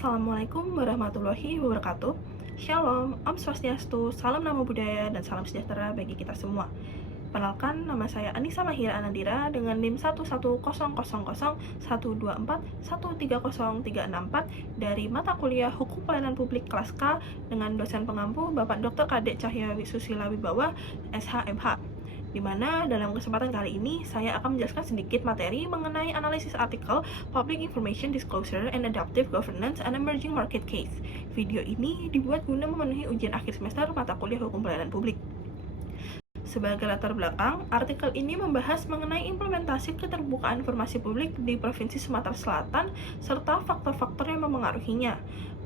Assalamualaikum warahmatullahi wabarakatuh. Shalom, Om Swastiastu, salam nama budaya dan salam sejahtera bagi kita semua. Perkenalkan, nama saya Anissa Mahira Anandira dengan NIM 1100012413034 dari mata kuliah Hukum Pelayanan Publik kelas K dengan dosen pengampu Bapak Dr. Kadek Cahya Wisusila Wibawa, SHMH. Di mana dalam kesempatan kali ini saya akan menjelaskan sedikit materi mengenai analisis artikel Public Information Disclosure and Adaptive Governance and Emerging Market Case. Video ini dibuat guna memenuhi ujian akhir semester mata kuliah Hukum Pelayanan Publik. Sebagai latar belakang, artikel ini membahas mengenai implementasi keterbukaan informasi publik di Provinsi Sumatera Selatan serta faktor-faktor yang memengaruhinya.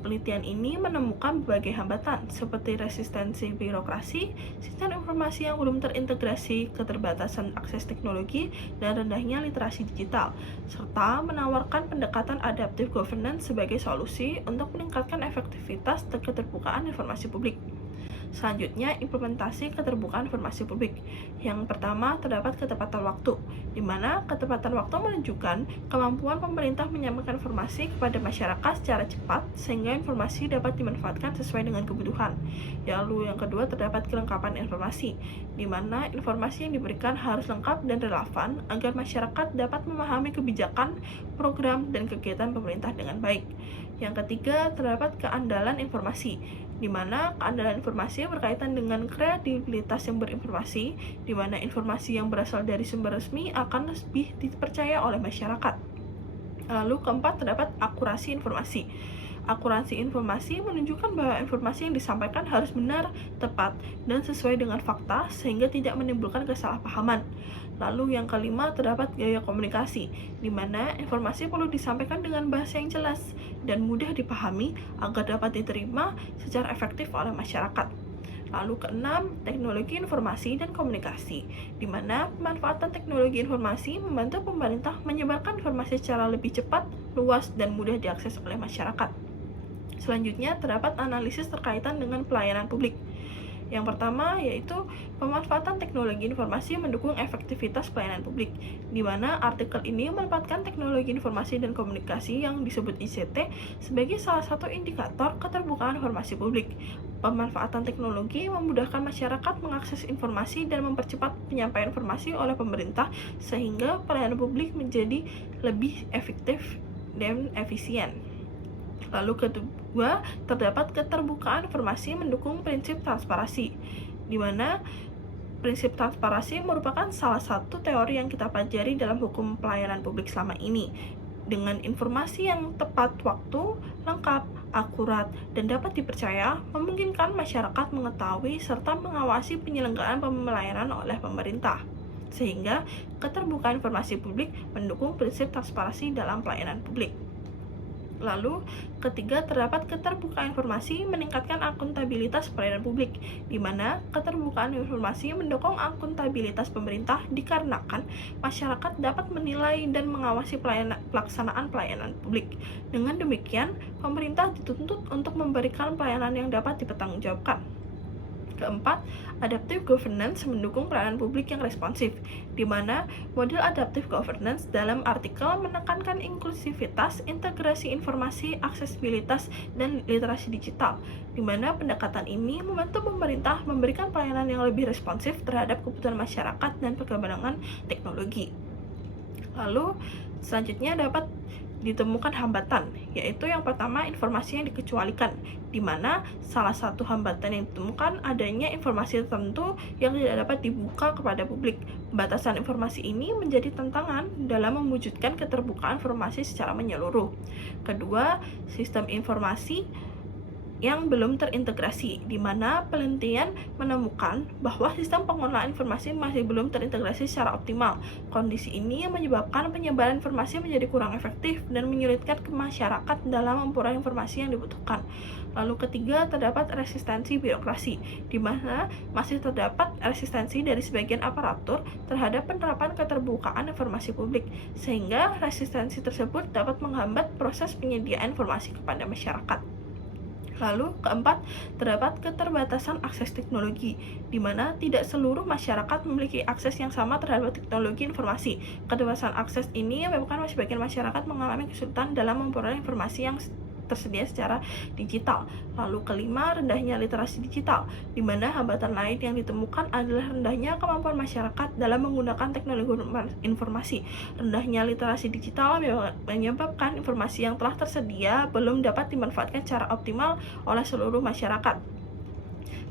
Penelitian ini menemukan berbagai hambatan seperti resistensi birokrasi, sistem informasi yang belum terintegrasi, keterbatasan akses teknologi, dan rendahnya literasi digital, serta menawarkan pendekatan adaptive governance sebagai solusi untuk meningkatkan efektivitas keterbukaan informasi publik. Selanjutnya, implementasi keterbukaan informasi publik. Yang pertama, terdapat ketepatan waktu, di mana ketepatan waktu menunjukkan kemampuan pemerintah menyampaikan informasi kepada masyarakat secara cepat, sehingga informasi dapat dimanfaatkan sesuai dengan kebutuhan. Lalu yang kedua, terdapat kelengkapan informasi, di mana informasi yang diberikan harus lengkap dan relevan agar masyarakat dapat memahami kebijakan, program, dan kegiatan pemerintah dengan baik. Yang ketiga, terdapat keandalan informasi, di mana keandalan informasi berkaitan dengan kredibilitas sumber informasi, di mana informasi yang berasal dari sumber resmi akan lebih dipercaya oleh masyarakat. Lalu keempat, terdapat akurasi informasi. Akurasi informasi menunjukkan bahwa informasi yang disampaikan harus benar, tepat, dan sesuai dengan fakta sehingga tidak menimbulkan kesalahpahaman. Lalu yang kelima, terdapat gaya komunikasi, di mana informasi perlu disampaikan dengan bahasa yang jelas dan mudah dipahami agar dapat diterima secara efektif oleh masyarakat. Lalu keenam, teknologi informasi dan komunikasi, di mana pemanfaatan teknologi informasi membantu pemerintah menyebarkan informasi secara lebih cepat, luas, dan mudah diakses oleh masyarakat. Selanjutnya, terdapat analisis terkaitan dengan pelayanan publik. Yang pertama yaitu pemanfaatan teknologi informasi mendukung efektivitas pelayanan publik, di mana artikel ini menempatkan teknologi informasi dan komunikasi yang disebut ICT sebagai salah satu indikator keterbukaan informasi publik. Pemanfaatan teknologi memudahkan masyarakat mengakses informasi dan mempercepat penyampaian informasi oleh pemerintah sehingga pelayanan publik menjadi lebih efektif dan efisien. Lalu kedua, terdapat keterbukaan informasi mendukung prinsip transparansi, di mana prinsip transparansi merupakan salah satu teori yang kita pelajari dalam hukum pelayanan publik selama ini. Dengan informasi yang tepat waktu, lengkap, akurat, dan dapat dipercaya, memungkinkan masyarakat mengetahui serta mengawasi penyelenggaraan pelayanan oleh pemerintah. Sehingga keterbukaan informasi publik mendukung prinsip transparansi dalam pelayanan publik. Lalu, ketiga, terdapat keterbukaan informasi meningkatkan akuntabilitas pelayanan publik, di mana keterbukaan informasi mendukung akuntabilitas pemerintah dikarenakan masyarakat dapat menilai dan mengawasi pelaksanaan pelayanan publik. Dengan demikian, pemerintah dituntut untuk memberikan pelayanan yang dapat dipertanggungjawabkan. Keempat, adaptive governance mendukung pelayanan publik yang responsif, di mana model adaptive governance dalam artikel menekankan inklusivitas, integrasi informasi, aksesibilitas, dan literasi digital, di mana pendekatan ini membantu pemerintah memberikan pelayanan yang lebih responsif terhadap kebutuhan masyarakat dan perkembangan teknologi. Lalu, selanjutnya dapat ditemukan hambatan, yaitu yang pertama informasi yang dikecualikan, di mana salah satu hambatan yang ditemukan adanya informasi tertentu yang tidak dapat dibuka kepada publik. Batasan informasi ini menjadi tantangan dalam mewujudkan keterbukaan informasi secara menyeluruh. Kedua, sistem informasi yang belum terintegrasi, di mana penelitian menemukan bahwa sistem pengelolaan informasi masih belum terintegrasi secara optimal. Kondisi ini menyebabkan penyebaran informasi menjadi kurang efektif dan menyulitkan ke masyarakat dalam memperoleh informasi yang dibutuhkan. Lalu ketiga, terdapat resistensi birokrasi, di mana masih terdapat resistensi dari sebagian aparatur terhadap penerapan keterbukaan informasi publik, sehingga resistensi tersebut dapat menghambat proses penyediaan informasi kepada masyarakat. Lalu keempat, terdapat keterbatasan akses teknologi, di mana tidak seluruh masyarakat memiliki akses yang sama terhadap teknologi informasi. Keterbatasan akses ini menyebabkan sebagian masyarakat mengalami kesulitan dalam memperoleh informasi yang tersedia secara digital. Lalu kelima, rendahnya literasi digital, di mana hambatan lain yang ditemukan adalah rendahnya kemampuan masyarakat dalam menggunakan teknologi informasi. Rendahnya literasi digital menyebabkan informasi yang telah tersedia belum dapat dimanfaatkan secara optimal oleh seluruh masyarakat,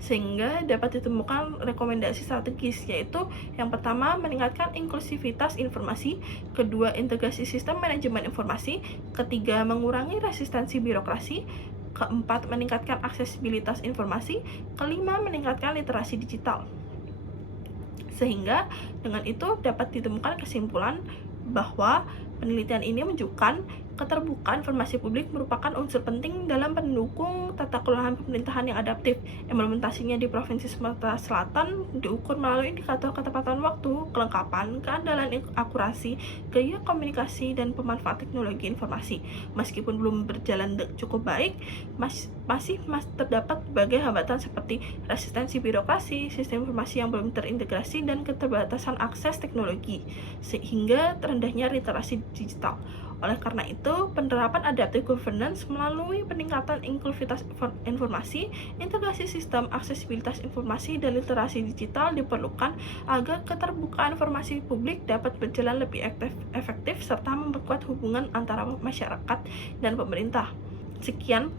sehingga dapat ditemukan rekomendasi strategis, yaitu yang pertama, meningkatkan inklusivitas informasi, kedua, integrasi sistem manajemen informasi, ketiga, mengurangi resistensi birokrasi, keempat, meningkatkan aksesibilitas informasi, kelima, meningkatkan literasi digital. Sehingga dengan itu dapat ditemukan kesimpulan bahwa penelitian ini menunjukkan keterbukaan informasi publik merupakan unsur penting dalam pendukung tata kelola pemerintahan yang adaptif. Implementasinya di Provinsi Sumatera Selatan diukur melalui indikator ketepatan waktu, kelengkapan, keandalan akurasi, gaya komunikasi, dan pemanfaat teknologi informasi. Meskipun belum berjalan cukup baik, masih terdapat berbagai hambatan seperti resistensi birokrasi, sistem informasi yang belum terintegrasi, dan keterbatasan akses teknologi, sehingga rendahnya literasi digital. Oleh karena itu, penerapan adaptive governance melalui peningkatan inklusivitas informasi, integrasi sistem, aksesibilitas informasi, dan literasi digital diperlukan agar keterbukaan informasi publik dapat berjalan lebih efektif serta memperkuat hubungan antara masyarakat dan pemerintah. Sekian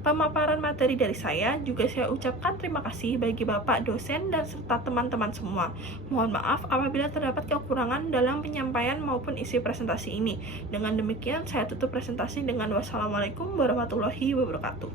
pemaparan materi dari saya. Juga saya ucapkan terima kasih bagi Bapak dosen dan serta teman-teman semua. Mohon maaf apabila terdapat kekurangan dalam penyampaian maupun isi presentasi ini. Dengan demikian saya tutup presentasi dengan wassalamualaikum warahmatullahi wabarakatuh.